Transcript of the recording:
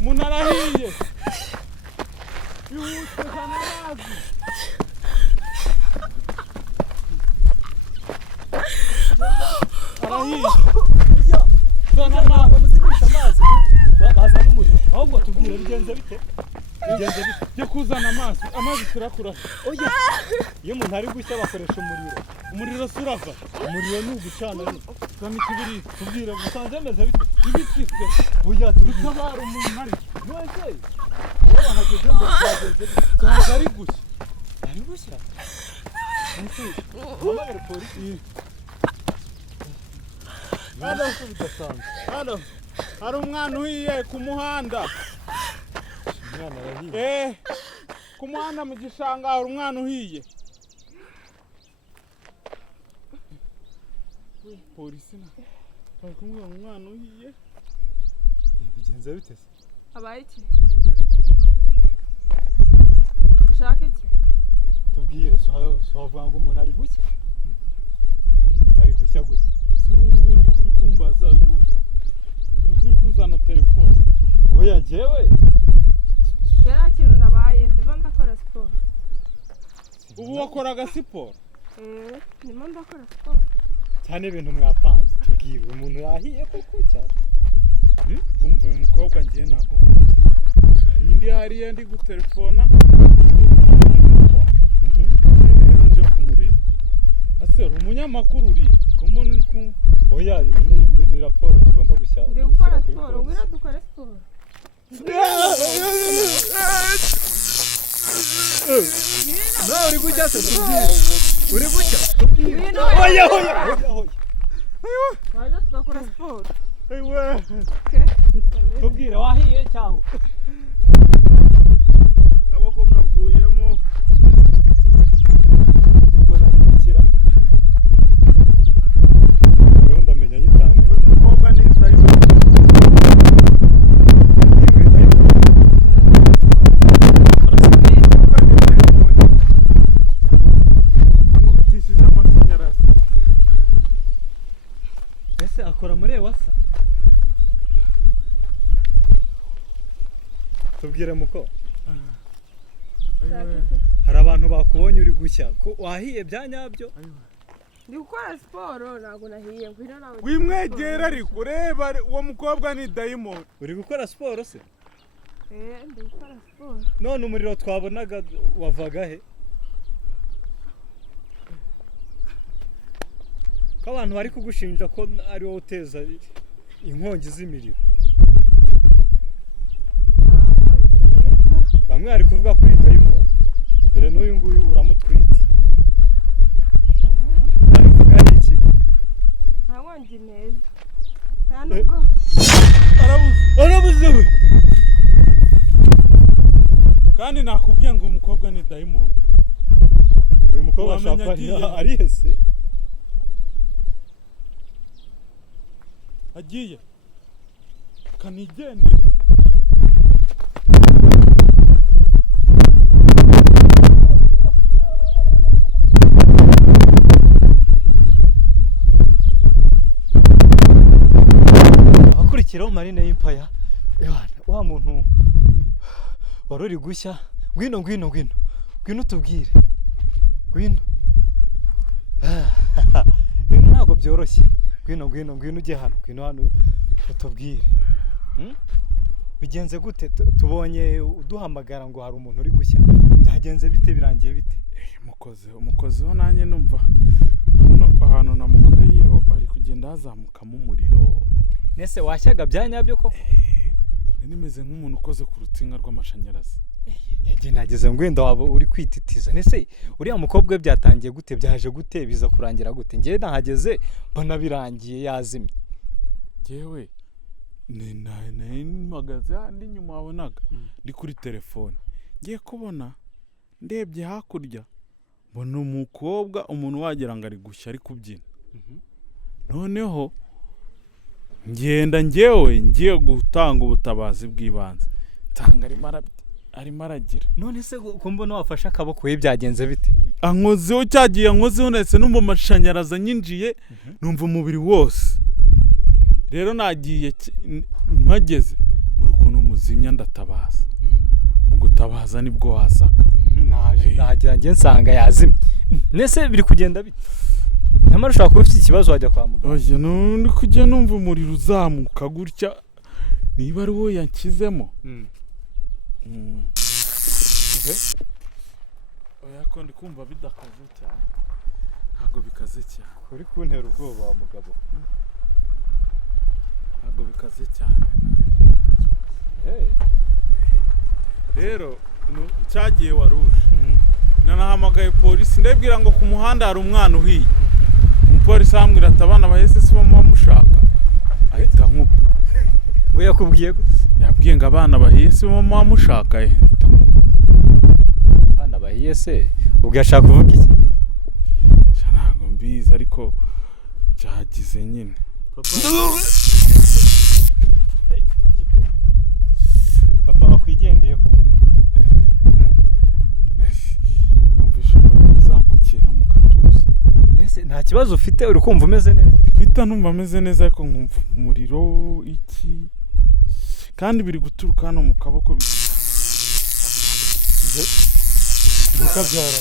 Munarahiye. Yute sana mazi. Arahiye. Ujya. Sana mazi muzimisha amazi. Baza n'umuriro. Ahubwo tubwire bigenze bite? Bigenze bite? Yo kuzana amazi turakura. Oya. Iyo umuntu ari gushya bakoresha umuriro. Umuriro surava. Umuriro ni ugucana. Kandi kibiri tubwire gusanze meze bite? Ibikizwe. Oya tubitabara umuntu ari. Nose. Yo bahageze ngo bageze. Kandi ari gushya. Ari gushya. Nose. Hamagara polisi. Hano. Hari umwana uhiye ku muhanda. Umwana arahiye. Ku muhanda mu gishanga hari umwana uhiye. Polisi na. Bari kumubwira umwana uhiye. Bigenze bite se? Abaye iki? Ushaka iki? Tubwire swavuga ngo umuntu ari gushya. Umuntu ari gushya gute? So ubundi kuri kumbaza kuri kuzana telefone. Oya njyewe. Kera kintu nabaye ndimo ndakora siporo. Ubu wakoraga siporo? Ndimo ndakora siporo. Cyane ibintu mwapanze tubwire umuntu yahiye koko cyane. Umva uyu mukobwa ngiye ntago. Narindi hariya ndi gutelefona. Rero nje kumureba. Ase umunyamakuru uri komone uri ku. Oya ni raporo tugomba gushyira. Ndi gukora siporo, wira dukora siporo. No uri gujya se tubwire. Uri gujya tubwire. Oya. Waje tugakora siporo. Ewe. Tubwire wahiye cyangwa kaboko kavuyemo. Ikora n'ibikira. Rero ndamenya nyitanga. Uyu mukobwa ni Daima. Nkubitishije amashanyarazi. Ese akora muri Ewasa? Tubwire muko. Hari abantu bakubonye uri gushya ko wahiye byanyabyo. Ndi gukora siporo ntago nahiye ngwira nawe. Wimwegera ariko reba uwo mukobwa ni Daima. Uri gukora siporo se? Ndi gukora siporo. None umuriro twabonaga wavaga he? Ko abantu bari kugushinja ko ari wowe uteza inkongi z'imiriro. Bamwe ari kuvuga kuri Daima. Dore n'uyu nguyu uramutwitse. Aravuga iki? Ntago ngi neza. Nta nubwo. Arabuze we. Kandi nakubwiye ngo umukobwa ni Daima. Uyu mukobwa ashaka ari hese? Agiye. Kanigende. Abakurikiraho Marine y'Impaya. Wa muntu waruri gushya. Ngwino tubwire. Ngwino. Ibintu ntago byoroshye. ngwino ujye hano utubwire bigenze gute tubonye uduhamagara ngo hari umuntu uri gushya byagenze bite birangiye bite umukozi ho nanjye numva hano ahantu namukoreyeho ari kugenda hazamukamo umuriro nese washyaga byanyabyo koko nimeze nk'umuntu ukoze ku rutsinga rw'amashanyarazi njye nageze ngwenda waba uri kwititiza nese uriya mukobwa we byatangiye gute byaje gute biza kurangira gute njye nahageze mbona birangiye yazimye yewe mpagaze handi nyuma wabonaga ndi kuri telefone ngiye kubona ndebye hakurya mbona umukobwa umuntu wagira ngo ari gushya ari kubyina noneho ngiye gutanga ubutabazi bw'ibanze nsanga arimo aragira none se ko mbona wafashe akaboko we byagenze bite ankozeho cyagiye ankozeho ndetse numva amashanyarazi anyinjiye numva umubiri wose rero nagiye mpageze muri ukuntu muzimya ndatabaza mu gutabaza nibwo wasaka nagira njye nsanga yazimye nese biri kugenda bite nyamara ushobora kuba ufite ikibazo wajya kwa muganga oya ndi kujya numva umuriro uzamuka gutya niba ari wo yanshyizemo oya ko ndi kumva bidakaze cyane ntabwo bikaze cyane uri kuntera ubwoba wa mugabo ntabwo bikaze cyane rero cyagiye waruje nanahamagaye polisi ndabwira ngo ku muhanda hari umwana uhiye umupolisi arambwira ati abana bahese si bamushaka ahita nkuba ngo yakubwiye gute yabwiye ngo abana bahiye si bamushaka ahita nkuba abana bahiye se ubwo yashaka kuvuga iki ntabwo mbizi ariko cyagize nyine papa wakwigendeye ko numvishe umuriro uzamukiye no mu gatuza nese nta kibazo ufite uri kumva umeze neza twita numva ameze neza ariko nkumva umuriro iki kandi biri guturuka hano mu kaboko bikabyara